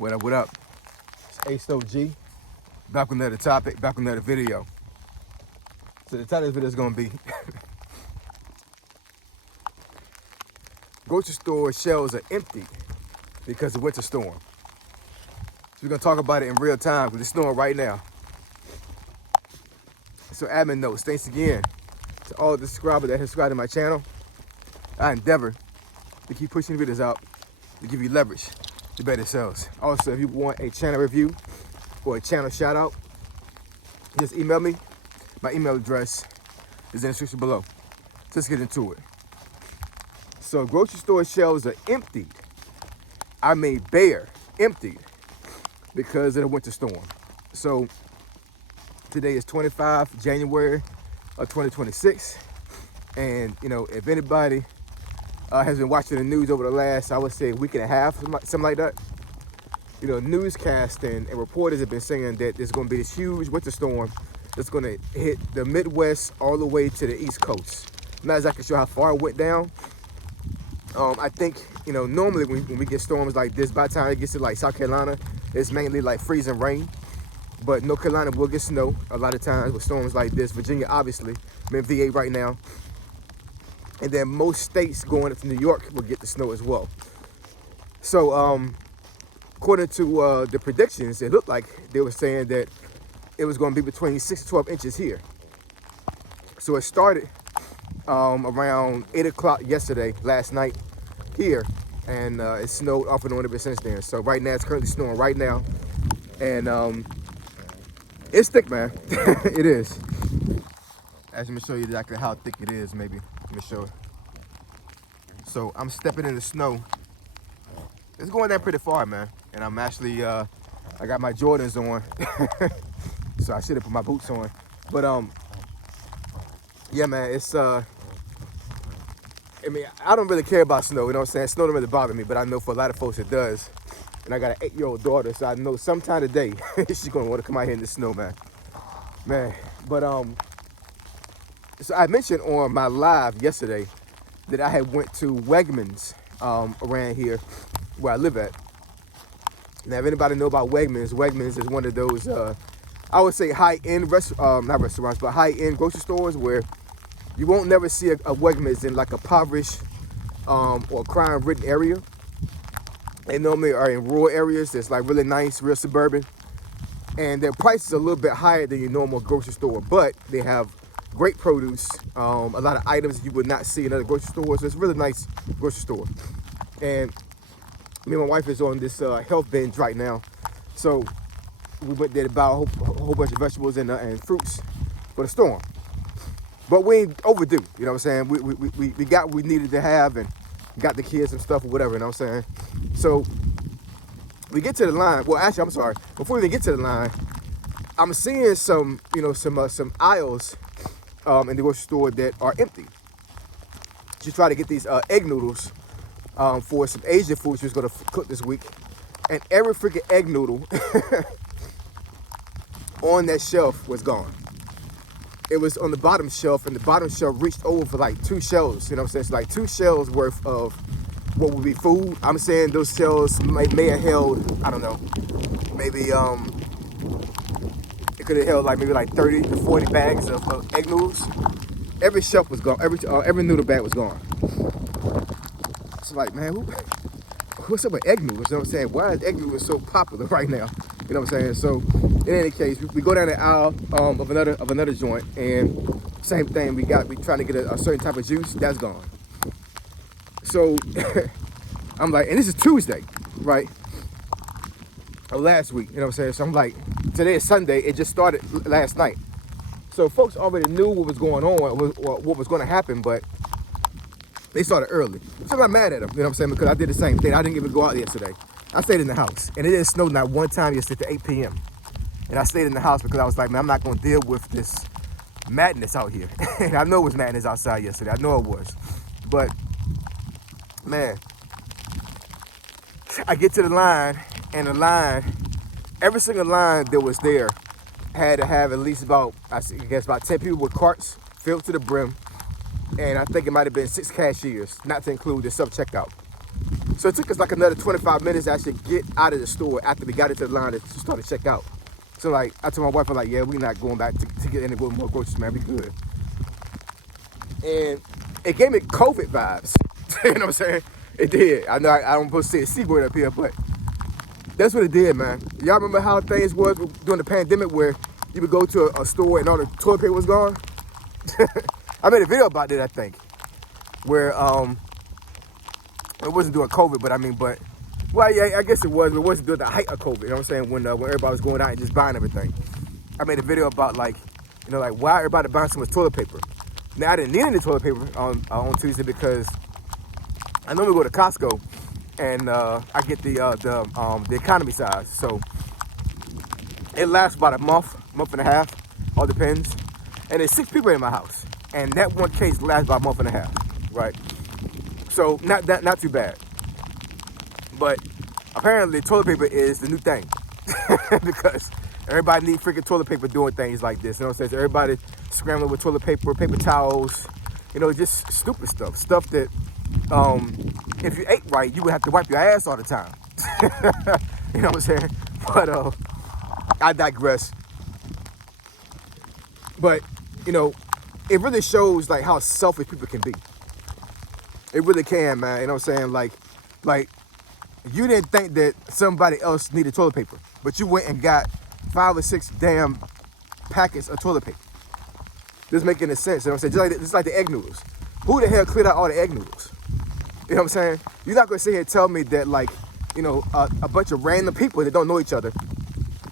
What up, what up? It's OG, back with another topic, back with another video. So the title of this video is gonna be grocery store shelves are empty because of winter storm. So we're gonna talk about it in real time because it's snowing right now. So admin notes, thanks again to all the subscribers that have subscribed to my channel. I endeavor to keep pushing videos out to give you leverage to better sales. Also, if you want a channel review or a channel shout out, just email me. My email address is in the description below. Let's get into it. So grocery store shelves are emptied. I mean bare, emptied because of the winter storm. So today is 25 January of 2026. And you know, if anybody has been watching the news over the last, I would say, week and a half, something like that. You know, newscasting and reporters have been saying that there's going to be this huge winter storm that's going to hit the Midwest all the way to the East Coast. I'm not exactly sure how far it went down. I think, you know, normally when we get storms like this, by the time it gets to like South Carolina, it's mainly like freezing rain. But North Carolina will get snow a lot of times with storms like this. Virginia, obviously, I'm in VA right now. And then most states going up to New York will get the snow as well. So according to the predictions, it looked like they were saying that it was going to be between 6 to 12 inches here. So it started around 8 o'clock yesterday, last night here, and it snowed off and on ever since then. So right now it's currently snowing right now, and it's thick, man. It is. Let me show you exactly how thick it is, maybe. Let me show it. So I'm stepping in the snow. It's going down pretty far, man. And I'm actually, I got my Jordans on. So I should have put my boots on. But yeah, man, it's, I mean, I don't really care about snow, you know what I'm saying? Snow don't really bother me, but I know for a lot of folks it does. And I got an 8-year-old daughter, so I know sometime today she's gonna want to come out here in the snow, man. But so I mentioned on my live yesterday that I had went to Wegmans around here where I live at. Now, if anybody know about Wegmans, Wegmans is one of those, I would say high-end, not restaurants, but high-end grocery stores where you won't never see a Wegmans in like a impoverished or crime-ridden area. They normally are in rural areas that's like really nice, real suburban. And their prices are a little bit higher than your normal grocery store, but they have great produce, a lot of items you would not see in other grocery stores. So it's a really nice grocery store. And me and my wife is on this health binge right now. So we went there to buy a whole bunch of vegetables and fruits for the storm. But we ain't overdue, you know what I'm saying? We got what we needed to have and got the kids some stuff or whatever, you know what I'm saying? So we get to the line. Well, actually, I'm sorry. Before we even get to the line, I'm seeing some, you know, some aisles in the grocery store that are empty. She tried to get these egg noodles for some Asian food she was going to cook this week. And every freaking egg noodle on that shelf was gone. It was on the bottom shelf, and the bottom shelf reached over for like 2 shelves. You know what I'm saying? So like 2 shelves worth of what would be food. I'm saying those shelves may have held, I don't know, maybe it could have held like maybe like 30 to 40 bags of egg noodles. Every shelf was gone. Every noodle bag was gone. It's like, man, what's up with egg noodles? You know what I'm saying? Why is egg noodles so popular right now? You know what I'm saying? So in any case, we go down the aisle of another joint, and same thing. We trying to get a certain type of juice. That's gone. So I'm like, and this is Tuesday, right? Of last week, you know what I'm saying? So I'm like, today is Sunday. It just started last night. So folks already knew what was going on, or what was going to happen, but they started early. So I'm not mad at them, you know what I'm saying? Because I did the same thing. I didn't even go out yesterday. I stayed in the house, and it didn't snow not one time yesterday to 8 p.m. And I stayed in the house because I was like, man, I'm not going to deal with this madness out here. And I know it was madness outside yesterday. I know it was. But, man, I get to the line, and the line, every single line that was there had to have at least about, I guess, about 10 people with carts filled to the brim. And I think it might have been 6 cashiers, not to include the self-checkout. So it took us like another 25 minutes to actually get out of the store after we got into the line to start to check out. So like, I told my wife, I'm like, yeah, we're not going back to get any more groceries, man, we good. And it gave me COVID vibes. You know what I'm saying? It did. I know I don't supposed to say a C word up here, but that's what it did, man. Y'all remember how things was during the pandemic where you would go to a store and all the toilet paper was gone? I made a video about that, I think, where it wasn't during COVID, but well, yeah, I guess it was, but it wasn't during the height of COVID. You know what I'm saying? When everybody was going out and just buying everything. I made a video about like why everybody buying so much toilet paper. Now I didn't need any toilet paper on Tuesday because I normally go to Costco and I get the economy size. So it lasts about a month and a half, all depends. And there's 6 people in my house, and that one case lasts about a month and a half, right? So not too bad. But apparently toilet paper is the new thing because everybody needs freaking toilet paper doing things like this. You know what I'm saying? So everybody scrambling with toilet paper, paper towels, just stupid stuff that if you ate right, you would have to wipe your ass all the time. You know what I'm saying? But I digress. But it really shows like how selfish people can be. It really can, man. You know what I'm saying? Like you didn't think that somebody else needed toilet paper, but you went and got 5 or 6 damn packets of toilet paper. This making any sense? You know what I'm saying? Just like the egg noodles. Who the hell cleared out all the egg noodles? You know what I'm saying? You're not gonna sit here and tell me that a bunch of random people that don't know each other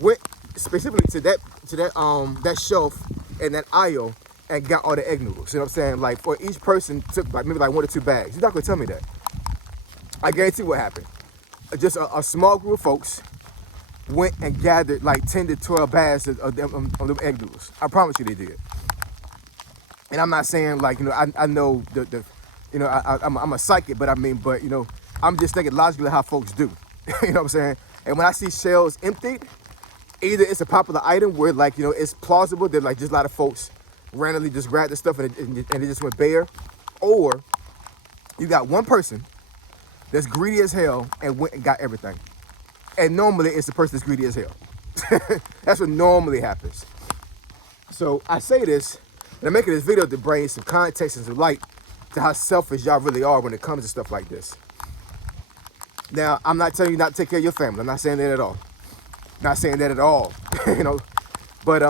went specifically to that shelf and that aisle and got all the egg noodles. You know what I'm saying? Like for each person took maybe 1 or 2 bags. You're not gonna tell me that. I guarantee what happened. Just a small group of folks went and gathered like 10 to 12 bags of them egg noodles. I promise you they did. And I'm not saying I know I'm a psychic, but I'm just thinking logically how folks do. You know what I'm saying? And when I see shelves emptied, either it's a popular item where it's plausible that just a lot of folks randomly just grabbed the stuff and it just went bare, or you got one person that's greedy as hell and went and got everything. And normally it's the person that's greedy as hell. That's what normally happens. So I say this, and I'm making this video to bring some context and some light to how selfish y'all really are when it comes to stuff like this. Now, I'm not telling you not to take care of your family. I'm not saying that at all. Not saying that at all. But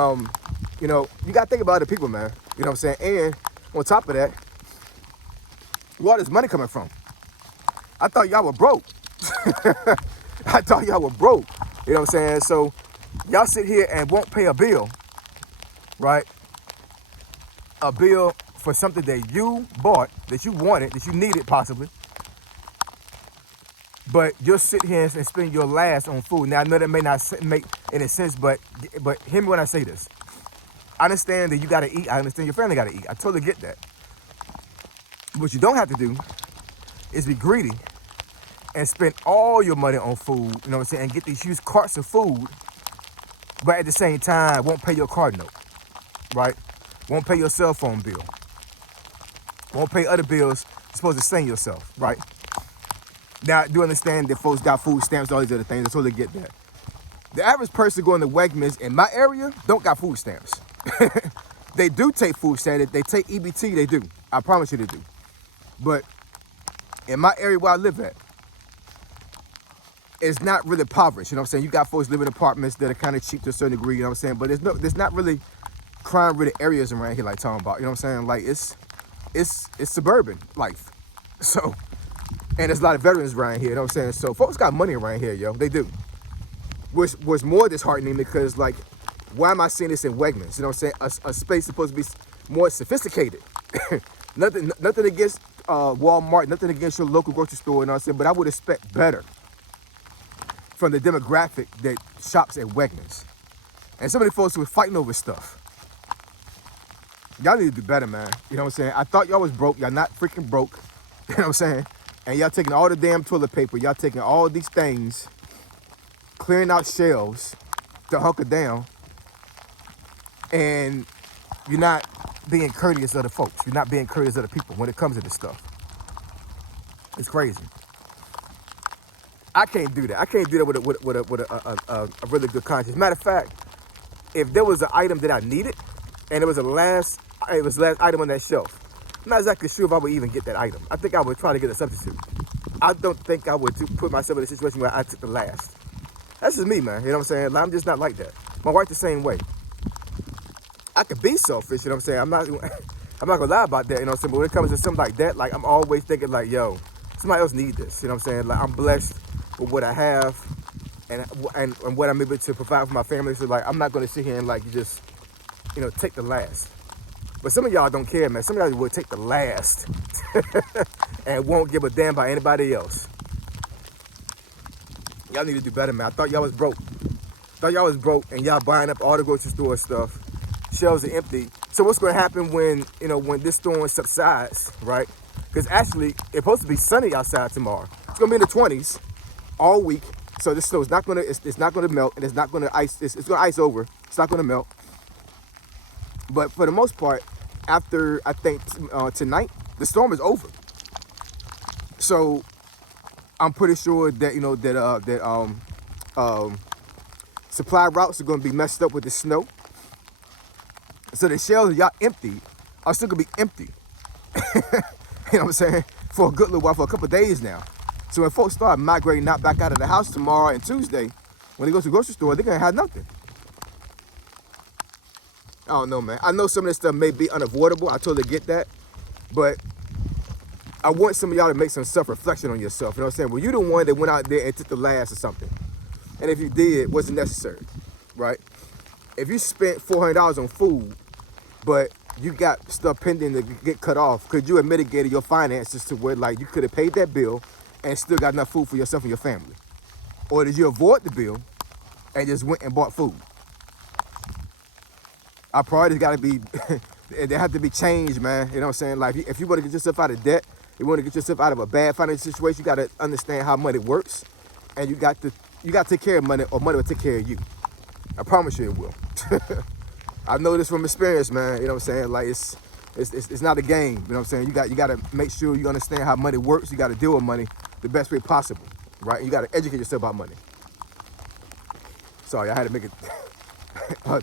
you gotta think about other people, man. You know what I'm saying? And on top of that, where all this money coming from? I thought y'all were broke. I thought y'all were broke. You know what I'm saying? So y'all sit here and won't pay a bill, right? A bill for something that you bought, that you wanted, that you needed possibly. But you'll sit here and spend your last on food. Now I know that may not make any sense, but hear me when I say this. I understand that you gotta eat. I understand your family gotta eat. I totally get that. What you don't have to do is be greedy and spend all your money on food, you know what I'm saying, and get these huge carts of food, but at the same time won't pay your card note, right? Won't pay your cell phone bill. Won't pay other bills you're supposed to send yourself, right? Now, I do understand that folks got food stamps, all these other things. I totally get that. The average person going to Wegmans in my area don't got food stamps. They do take food stamps. They take EBT, they do. I promise you they do. But in my area where I live at, it's not really impoverished. You know what I'm saying? You got folks living in apartments that are kind of cheap to a certain degree, you know what I'm saying? But there's not really crime-ridden areas around here like talking about, you know what I'm saying? Like it's suburban life. So, and there's a lot of veterans around here, you know what I'm saying? So folks got money around here, yo. They do. Which was more disheartening because why am I seeing this in Wegmans? You know what I'm saying? A space supposed to be more sophisticated. Nothing against Walmart, nothing against your local grocery store, you know what I'm saying? But I would expect better from the demographic that shops at Wegmans. And some of the folks who were fighting over stuff. Y'all need to do better, man. You know what I'm saying? I thought y'all was broke. Y'all not freaking broke. You know what I'm saying? And y'all taking all the damn toilet paper. Y'all taking all these things, clearing out shelves to hunker down. And you're not being courteous of the folks. You're not being courteous of the people when it comes to this stuff. It's crazy. I can't do that. I can't do that with a really good conscience. Matter of fact, if there was an item that I needed and it was the last item on that shelf, I'm not exactly sure if I would even get that item. I think I would try to get a substitute. I don't think I would put myself in a situation where I took the last. That's just me, man. You know what I'm saying? Like, I'm just not like that. My wife the same way. I could be selfish, you know what I'm saying? I'm not gonna lie about that, you know what I'm saying? But when it comes to something like that, like I'm always thinking like, yo, somebody else need this, you know what I'm saying? Like I'm blessed with what I have and what I'm able to provide for my family. So like I'm not gonna sit here and like just, you know, take the last. But some of y'all don't care, man. Some of y'all will take the last and won't give a damn about anybody else. Y'all need to do better, man. I thought y'all was broke. And y'all buying up all the grocery store stuff. Shelves are empty. So what's going to happen when, you know, when this storm subsides, right? Because actually, it's supposed to be sunny outside tomorrow. It's going to be in the 20s all week. So this snow is not going to, it's not going to melt, and it's not going to ice. It's going to ice over. It's not going to melt. But for the most part, after I think tonight, the storm is over. So I'm pretty sure that, you know, that supply routes are going to be messed up with the snow. So the shelves y'all empty are still going to be empty. You know what I'm saying? For a good little while, for a couple of days now. So when folks start migrating out back out of the house tomorrow and Tuesday, when they go to the grocery store, they're going to have nothing. I don't know, man. I know some of this stuff may be unavoidable. I totally get that. But I want some of y'all to make some self-reflection on yourself. You know what I'm saying? Well, you're the one that went out there and took the last or something. And if you did, it wasn't necessary, right? If you spent $400 on food, but you got stuff pending to get cut off, could you have mitigated your finances to where like you could have paid that bill and still got enough food for yourself and your family? Or did you avoid the bill and just went and bought food? Our priorities got to be, they have to be changed, man. You know what I'm saying? Like if you want to get yourself out of debt, you want to get yourself out of a bad financial situation, you got to understand how money works, and you got to take care of money, or money will take care of you. I promise you it will. I know this from experience, man. You know what I'm saying? Like it's not a game. You know what I'm saying? You got to make sure you understand how money works. You got to deal with money the best way possible, right? You got to educate yourself about money. Sorry, I had to make it a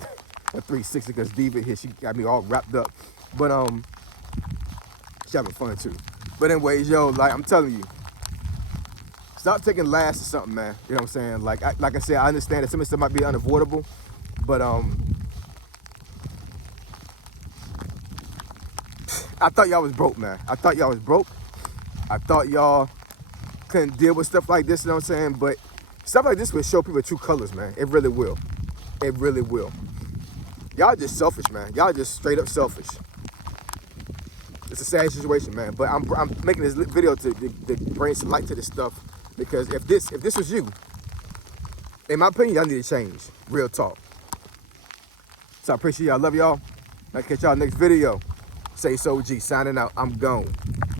360 because Diva here, she got me all wrapped up. But she having fun too. But anyways, yo, like I'm telling you, stop taking last or something, man. You know what I'm saying? Like I said, I understand that some of this stuff might be unavoidable, but I thought y'all was broke, man. I thought y'all was broke. I thought y'all couldn't deal with stuff like this, you know what I'm saying? But stuff like this will show people true colors, man. It really will. It really will. Y'all just selfish, man. Y'all just straight up selfish. It's a sad situation, man. But I'm making this video to bring some light to this stuff, because if this was you, in my opinion, y'all need to change. Real talk. So I appreciate y'all. I love y'all. I'll catch y'all next video. Say so, OG. Signing out. I'm gone.